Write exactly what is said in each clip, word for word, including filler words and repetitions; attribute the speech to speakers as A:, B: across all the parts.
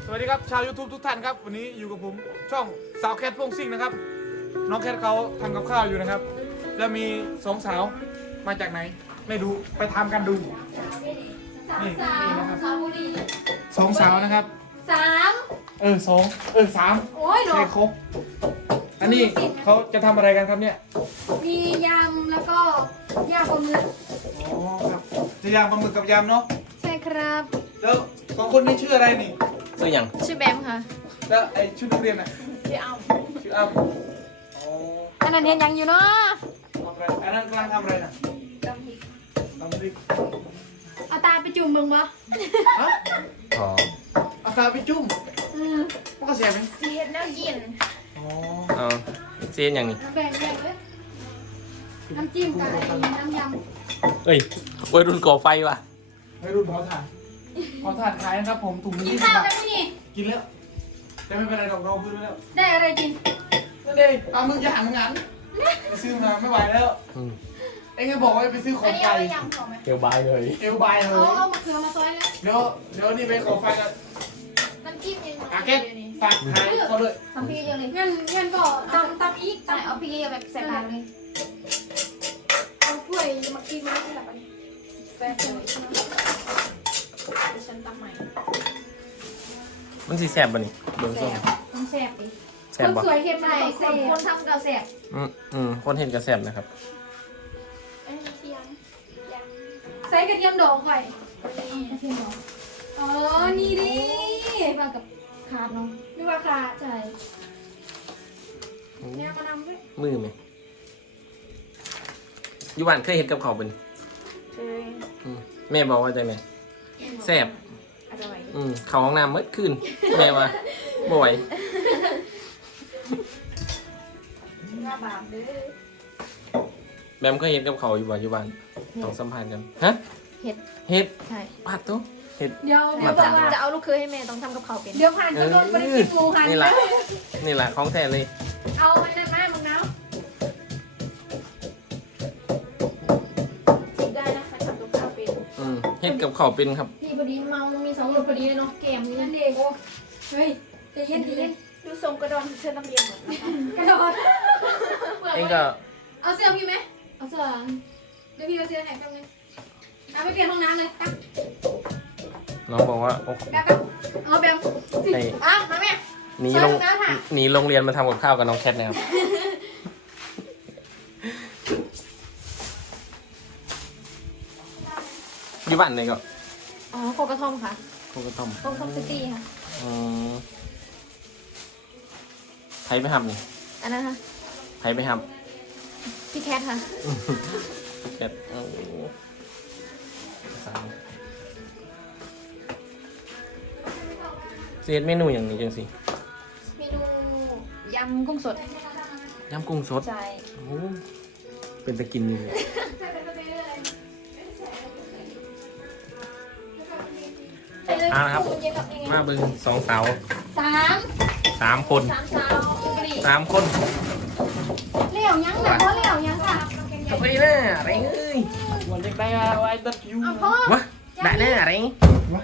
A: สวัสดีครับชาว YouTube ทุกท่านครับวันนี้อยู่กับผมช่องสาวแคทโป้งซิ่งนะครับน้องแคทเขาทำกับข้าวอยู่นะครับแล้วมีสองสาวมาจากไหนไม่รู้ไปทำกันดูนี่นี่นะครับสองสาวนะครับ
B: สาม
A: เออสองเออสาม
B: โอ้ยหนู
A: ใช่ครบอันนี้เขาจะทำอะไรกันครับเนี่ย
B: มียำแล้วก็ย่างปลาหมึก
A: อ๋อครับจะย่างปลาหมึกกับยำเนาะ
B: ใช่ครับ
A: แล้วสองคนนี้ชื่ออะไรนี่
C: ซื้ออย่าง
B: ชื่อแบมค่ะ
A: แล้วไอชุดนักเรียนน่ะ
B: ชื่ออ้ำ
A: ชื่ออ้ำอ๋อ
B: อันนั้นเห็นยังอยู่เนาะ
A: ทำอะไรอันนั้นกำลังทำอะไรน่ะ
B: จำผิด
A: ทำพริก
B: เอาตาไปจุ่มมึงปะ
A: ฮะ
C: อ๋อ
A: เอาตาไปจุ่ม
B: อืม
A: มันก็เสียไหม
B: เสียแล้วยิน
A: อ๋อ
C: เอาเซียนอย่างนี้
B: แบ่งแบ่งเลยน้ำจิ้มกับไอ้น้ำย
C: เอ้ยวัยรุ่นก่อไฟว่ะ
A: ไม่รุ่นเผาถ่านเผาถ่านขายนะครับผมถุง
B: ำกิน
A: ยี่สิบ
B: ข้าว
A: บาท
B: ได้ไหมนี่
A: กินแล้วแต่ไม่เป็นไรหรอกเราคืนไปแล้ว
B: ได้อะไรกิน
A: นั่นเองปลาหมึกย่างเหมือนกันไปซื้อมาไม่ไหวแล้ว
C: อืม
A: เอ็งก็บอกว่าไปซื้อของไก่
C: เกี่ยวบายเลย
A: เอวบายเล
B: เอา
A: ย
B: เอามะเขือมาซอยแล้ว
A: เดี๋ยวเดี๋ยวนี่ไปขอไฟกัน
B: น้ำจิ้มเอง
A: อาเก็ตฝากขายเขาเลย
B: ทำพริกเยอะเลยงั้นงั้นก็ตำตำอีกใช่เอาพริกเยอะแบบใส่บาตรเลยเอาถ้วยมากินมาที่หลังไปแซ่บเลยใช่ไหมดิฉันตำใหม่
C: มันสีแสบบ่นี่เบิ่งส้ม
B: ต้องแซ่บดิ
C: แส
B: ค
C: บ
B: น
C: บ่
B: สวยเห็นไหมคนคนทำก็แซ่บ
C: อืมอืมคนเห็นกระแสบนะครับ
B: ใส่กระเทียมดองไว้นี่กระเทียมดองอ๋อ นี่ดิมากับขาดเนาะไม่ว่าขาดใช่เนี่ยมานำด้วย
C: มือไหมอยูบ้านเคยเห็นกับเขาวเป็น
B: เคย
C: อืมแม่บอกว่าใจไหมแสบ
B: อร่อย
C: อืมเขาห้องน้ำเมื่อคืนแม่ว่าบ่อย
B: น่าบาปเด้อ
C: แบมเคยเห็นกับเขาวอยู่บ่อยู่บ้านต้องสัมพันธ์กันฮะ
B: เห็ด
C: เห็ด
B: ใช่
C: ปาดตุ๊เห็ด
B: เดี๋ยวเดี๋ยว
C: มา
B: บอก
C: ทำ
B: ว่าจะเอาลูกเคยให้แม่ต้องทำกับเขาวเป็น เดี๋ยวผ่านจะโดนบริกินงูหัน
C: นี่แหละนี่แหละของแท้เลย
B: เอาอันนั้นมามึงนะจิบได้นะคะทำกับข้าวเป็น
C: อืมเห็ดกับเขาวเป็นครับ
B: พี่พอดีเมามีสองรถพอดีเลยเนาะแกมนี่นั่นเองโอ้เฮ้ยใจเย็นดีเย็น
D: ดูทรงกระดอนเชิญนักเรียนหมด
B: กระโดด
C: เองก็
B: เอาเสื้อพี่ไหมเอาเสื้อเดี๋ยวพี่เอาเสื้อไหนกันเลยเอาไปเปลี่ยนห้องน้ำเลยตั้ง
C: น้องบอกว่าโอ้โห
B: แป๊บแป๊บเอาแบบ
C: ไอ้
B: อ่ะมาแม่
C: หนี
B: ซอย
C: โรง
B: ห้องน้ำค่ะ
C: หนีโรงเรียนมาทำกับข้าวกับน้องแคทนะครับ อยู่บ้านไหนก็
B: อ๋อโคกระท่อมค่ะ
C: โคกระต้อม
B: โคกระท่อมซิตี้ค่ะ
C: อืมใครไปทำนี่
B: อันนั้นค่ะ
C: ใครไปท
B: พี่แคทค่ะ
C: ำแคทโอ้โหสามเสียดเมนูอย่างนี้จังสิ
B: เมนูยำกุ้งสด
C: ยำกุ้งสด
B: ใช่
C: โอ้โหเป็นตะกินนี่เลยเอาละครับ มาเบิ่งสองสาว
B: สาม
C: สามคน
B: สามสาวกรี
C: สามคน
B: เลี้ยวยังหน่ะพ่อเลี้ยวยังค่ะ
C: กับไปหน้าอะไรเอ้ย
A: วันเด็กได้มาไว้ตัดผิว
B: เอาพ่อ
C: วะได้หน้าอะไร
A: วะ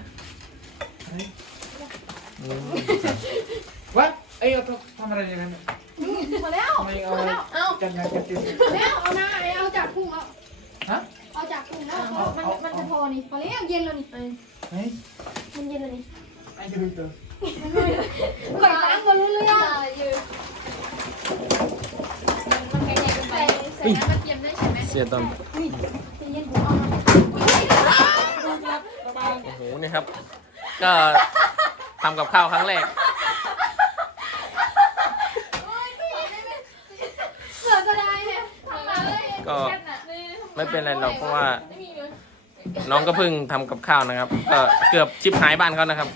A: วะเอ้ยเราทำอะไรอย่างนั้น
B: พอแล้ว
A: ทำไมเอา
B: พอแล้วเอา
A: กันยากันติด
B: พอแล้วเอาหน้าเอาจากกุ้งเอา
A: ฮะ
B: เอาจากกุ้งแล้วมันมันจะพอนี่พอแล้วเย็นแล้วนี่
A: เฮ้ย
B: มันเย็นแล้วนี่
A: ไอ้จะดูเตอ
B: ก่อนล้างมารู้เรื่องมันแข็งๆใส่ใส่น้ำกระเทียมได้ใช่ไหม
C: เสียตอน
B: จะเย็นหัวเอามา
C: โอ้โหนี่ครับ ก็ทำกับข้าวครั้งแรก
B: เสือก็ได้เนี่ยทำมาเลย
C: ก็ไม่เป็นไรหรอกเพราะว่า น้องก็เพิ่งทำกับข้าวนะครับ ก็เกือบชิบหายบ้านเขานะครับ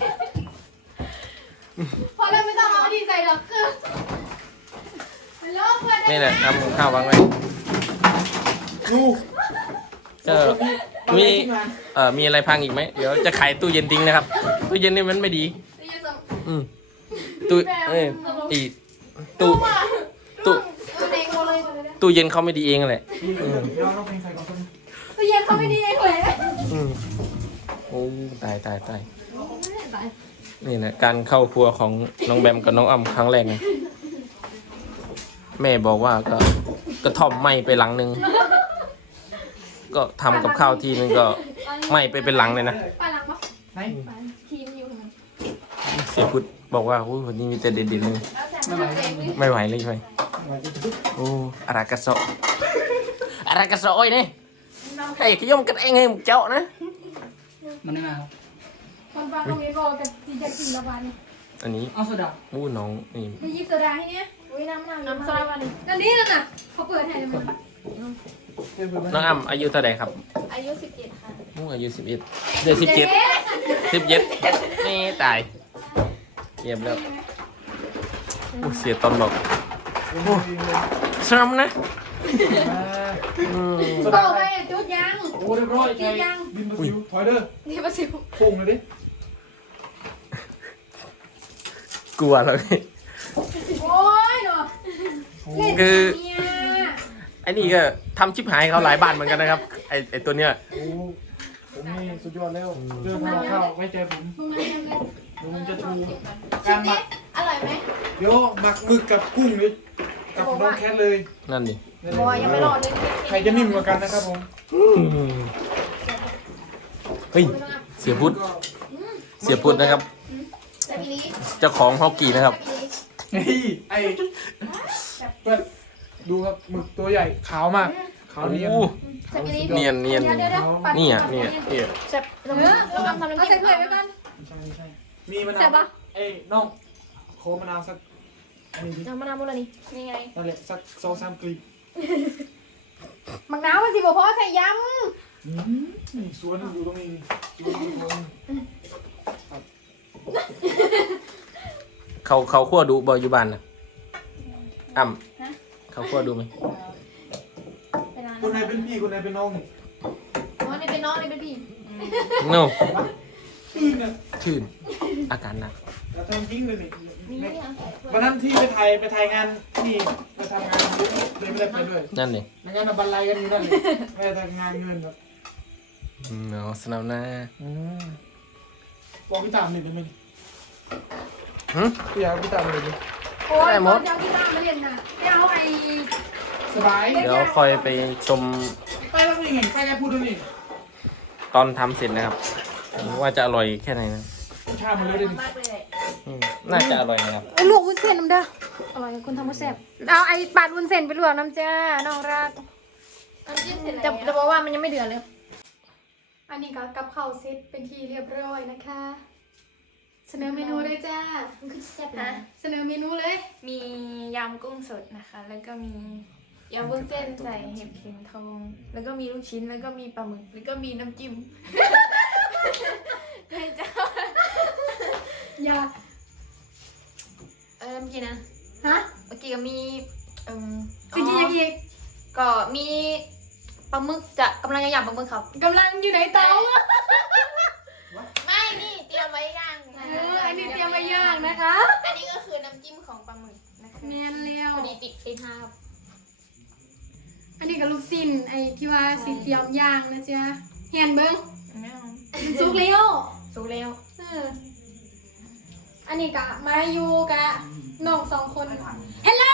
B: พอแล้วไม่ต้องเอาดีใจหรอกคือมันเลิกเพื่อน
C: นี่แหละทำกับข้าววางไว้
A: ดู
C: ก็มีเอ่อมีอะไรพังอีกไหมเดี๋ยวจะขายตู้เย็นทิ้งนะครับ ตู้เย็นนี่มันไม่ดี อืมตู้เอ้ยอีตู้ตู้
B: ตัวเองหมดเลย
C: ตู้เย็นเขาไม่ดีเองแหละอืม
A: เราต้องเพลงใส่ก่อนคน
B: ตัวเย็นเขาไม่ดีเองเลย
C: อืมโอ้ตายตายตาย
B: ตาย
C: นี่นะการเข้าครัวของน้องแบมกับน้องอ้ำครั้งแรกนะแม่บอกว่าก็กระท่อมไหม้ไปหลังนึง ก็ทำกับข้าวทีนึงก็ไหม้ไปเป็นหลังเลยนะ
B: ปลาหลังปะ
A: ไหน
B: ปลาทีมอยู่ข้างใน
C: เสียพุทธบอกว่าโอ้ยวันนี้มีแต่เด็ดๆเลย
B: แล้วแต่มันเองเลย
C: ไม่ไหวเลยใช่ไหมโอ้อารากาโซะอารากาโซะโอ้ยนี่ไอ้ขยมกันเองไงมึงเจ้านะ
A: มันไม่มาครับ
B: คนฟังตรงนี้บอกกับจีจะกินละวัน
C: อันนี้
A: เอาโซดา
C: อู้น้องนี่
B: จะยิบโซดาให้เนี่ย
D: อุ้ยน้ำน้ำ
B: น้ำโซดาวันนี้นั่นนี่น่ะเขาเปิดให้เลยมั้ย
C: น้องอ้ำอายุเท่าไหร่ครับ
D: อายุสิบเจ็ดค่ะ
C: อู้อายุสิบเอ็ดเดือนสิบเจ็ดสิบเจ็ดนี่ตายเงียบแล้วอู้เสียตอนบอกโอ้สนมนะอืม
B: ต่อไปจุดยัง
A: โอ้เรียบร้อยใช่บินมาซิวถอยเด้อ
B: นี่มาสิว
A: พุ่งเลยดิ
C: กลัวเลย
B: โอ้ยเนาะเล่น
C: คือ
B: เนี่ย
C: ไอ้นี่ก็ทำชิบหายเขาหลายบ้านเหมือนกันนะครับไอ้ไอ้ตัวเนี้ย
A: โอ้ผมนี่สุดยอดแล้วเรื่องทำกับข้าวไว้ใจผม
B: มึงมาทำเลย
A: เดี๋ยวผมจะชู
B: ชิ
A: การ
B: ม
A: หมั
B: ดิ
A: ก
B: อร่อยไหม
A: เดี๋ยวหมักหมึกกับกุ้งนี่กับน้องแคทเลย
C: นั่นดิ
D: บอยยังไม่รอดเลย
A: ใครจะนิ่มกว่ากันนะครับผม
C: เฮ้ยเสียพุทธเสียพุทธนะครับ
B: แต่พี่ลี
C: เจ้าของฮอกกี้นะครับ
B: แต่พี่ลี
A: นี่ไอ้เพื่อนดูครับหมึกตัวใหญ่ขาวมากขาวเนียน
C: โอ้
B: แต่พี่ลี
C: เนียนเนียน
B: เดี๋ยวเดี๋ยวเดี๋ยวปัด
C: นี่อ่ะเนี่ยเนี่ย
D: แซ่บ
B: เออเราทำทำน้ำจิ้มเอาใส่ถ้วยไว้ก่อน
A: ใช่ใช่มีมะ
B: แซ่
A: นาว
B: บปะ
A: เอ้ยน้องโคมะนาวสักนี่ดิ
D: น้ำมะนาวมุลนี่
B: นี่ไง
A: นั่นแหละสักสองสามกลีบ
B: หมักน้ำมาสิบ่พอใส่ย
A: อืมนี่สวนอยู่ตรงนี้สวนอยู่ตรงนี้
C: เขาเขาขั้วดูบอยอยู่บ้านนะอ่ำเขาขั้วดูไหม
B: ำไปนาน
A: คนไหนเป็นพี่คนไหนเป็นน้องนี่
B: อ๋อนี่เป็นน้องนี่เป็นพี่
C: โน่
A: ตื่นเนี่ย
C: ชื่นอาการหนัก
A: แล้วทำจริงเลยนี่
B: นี่นี่เอาใส่ถ้วย
A: วันนั้นที่ไปถ่ายไปถ่ายงานที่ไปทำงานเลยไม่ได้ไปด้วย
C: นั่นดิ
A: ในงานบรรลัยกันอยู่นั่นเลยไม่ได้ทำงานเงินแบบ
C: อืมเนาะสนามหน้า
A: อืมบอกพี่ตามหนึ่งได้ไหม
C: หึ
A: พี่อยากให้พี่ตามเลยดิ
B: โอ้ยตอนเช้าที่บ้านมาเรียนน่ะไม่เอาไอ้
A: สบาย
C: เดี๋ยวคอยไปชม
A: ไปแล้วนี่เห็นใครแกพูดดูนี่
C: ตอนทำเสร็จนะครับ ว่าจะอร่อยแค่ไหนนะ
A: ชามาเลยดิ
D: มากเลย
C: อืมน่าจะอร่อยนะครับ
B: ลวกวุ้นเส้นน้ำเด้ออร่อยคุณทำมาแซ่บเอาไอ้ปาดวุ้นเส้นไปลวกน้ำจ้าน้องรักน้ำจิ้มเสร็จแล้ว
D: จะจะบอกว่ามันยังไม่เดือดเลย
B: อันนี้ก็กับข้าวเซตเป็นที่เรียบร้อยนะคะ เสนอเมนูเลยจ้า
D: มันคือแซ่บนะ
B: เสนอเมนูเลย
D: มียำกุ้งสดนะคะ แล้วก็มียำวุ้นเส้นใส่เห็ดเข็มทอง แล้วก็มีลูกชิ้น แล้วก็มีปลาหมึก แล้วก็มีน้ำจิ้มให้เจ้า
B: อย่า
D: เออเมื่อกี้นะ
B: ฮะ
D: เมื่อกี้ก็มีเอืม
B: สิกินยังอีก
D: ก็มีปลาหมึกจะกำลังจะย่างปลาหมึกครับ
B: กำลังอยู่ในเตาอะ
D: ไม่นี่เตรียมไว้ย่าง
B: เอออันนี้เตรียมไว้ย่างนะคะ
D: อันนี้ก็คือน้ำจิ้มของปลาหมึกนะคะ
B: แน่นแล้ว
D: พอดีติดซีทาครับ
B: อันนี้กับลูกสิ้นไอ้ที่ว่าสีเตรียมย่างนะจ๊ะเห็นเบิ้ง
D: ไม่เอา
B: มันสุกแล้ว
D: สุกแล้ว
B: เอออันนี้กะมาอยู่กะน้องสองคนเฮลโล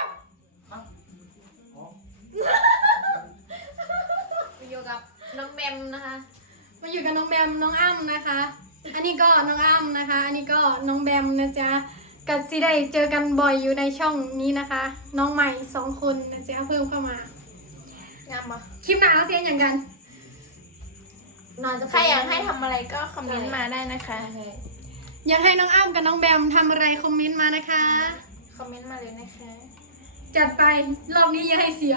D: อยู่กับน้องแบมนะคะ
B: มาอยู่กับน้องแบมน้องอ้ำนะคะ อันนี้ก็น้องอ้ำนะคะ อันนี้ก็น้องแบมนะจ๊ะกับซีได้เจอกันบ่อยอยู่ในช่องนี้นะคะ น้องใหม่สองคนนะจ๊ะเพิ่มเข้ามาง
D: ามปะ
B: คลิปหน้าเอาเสียงอย่างกัน
D: นอนจะใครอยากให้ทำอะไรก็คอมเมนต์มาได้นะคะ
B: อยากให้น้องอ้ำกับน้องแบมทำอะไรคอมเมนต์มานะคะ
D: คอมเมนต์มาเลยนะคะ
B: จัดไปรอบนี้อย่าให้เสีย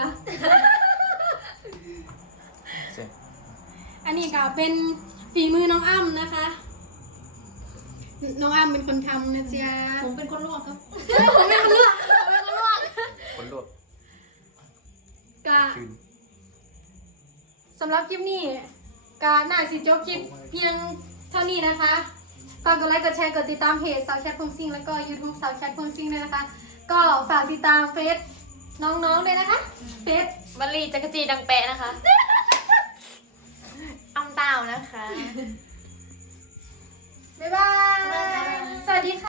B: อันนี้ก็เป็นฝีมือน้องอ้ำนะคะ น้องอ้ำเป็นคนทำนะจ๊ะ
D: ผมเป็นคนลวกครับ
B: ผมไม่รู้อะ
D: ผมเป็นคนลวก
C: คนลวก
B: กะสำหรับคลิปนี้กะน่าสิจบคลิปเพียงเท่านี้นะคะ ฝากกดไลค์กดแชร์กดติดตามเพจสาวแชทพงซิงแล้วก็ YouTube สาวแชทพงซิงด้วยนะคะ ก็ฝากติดตามเฟซน้องๆด้วยนะคะเฟซ
D: บัลลีจักรจีดังแปะนะคะอ้ำเต้านะคะ
B: บ๊ายบาย